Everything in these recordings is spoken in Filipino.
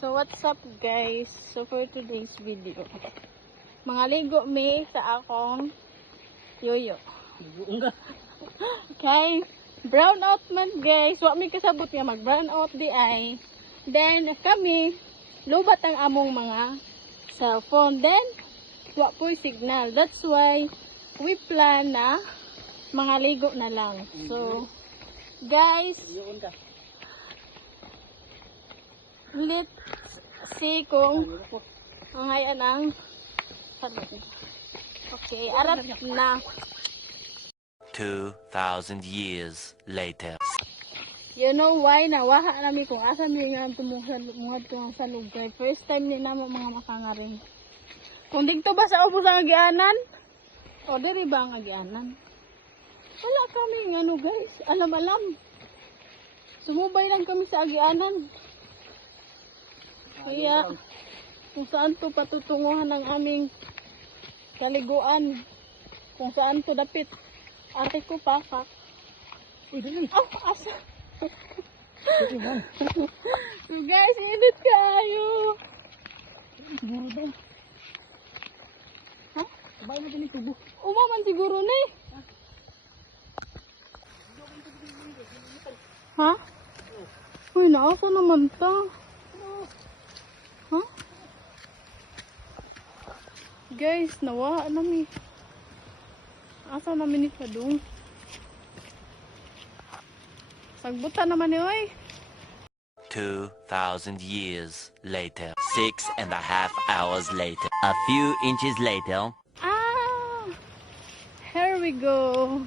So what's up guys? So for today's video, mga ligo me sa akong yoyo. Okay, brown out man guys. Wa mi kasabot nga mag brown out di ay. Then kami lubat ang among mga cellphone. Then wa po'y signal. That's why we plan na mga ligo na lang. So guys, let's see kung ngayon ang okay, arat na. 2,000 years later. You know why nawaha namin kung asa mi nga tumuhad sa lugar. First time ni namo mga makangaring. Kung dito ba sa ubos ang agianan? O diri ba ang agianan? Wala kami ano guys, alam. Sumubay lang kami sa agianan. Kaya, kung saan to patutunguhan ang aming kaliguan. Kung saan to dapit. Ate ko pakak. Oh, asa. So guys, init kayo. Siguro daw. Ha? Sabay na din tubo. Umaman siguro na eh. Ha? Uy, naasa naman ta. Huh? Guys, nawa namin. Asa namin ni Padung? Sagbuta naman ni oy. 2,000 years later. 6.5 hours later. A few inches later. Ah! Here we go.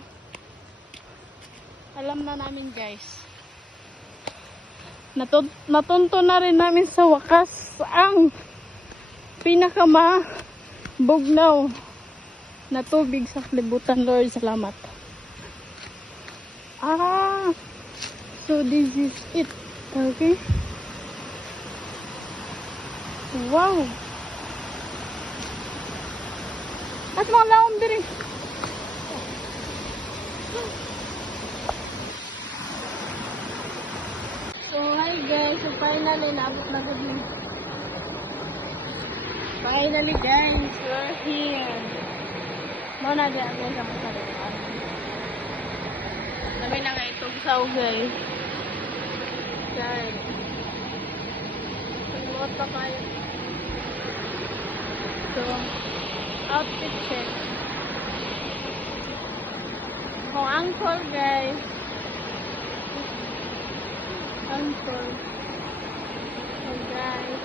Alam na namin guys. Natunto na rin namin sa wakas ang pinakamabugnaw na tubig sa kalibutan. Lord, salamat. Ah, so this is it. Okay. Wow. At mga laom diri. So hi guys, so finally naabot na kami. Finally guys, we're here. Muna di ako sa kasaluan. Kami na nga itong saw guys. Guys. Pagmuot pa kayo. So, outfit check. Kung angkol guys. Angkol. So guys.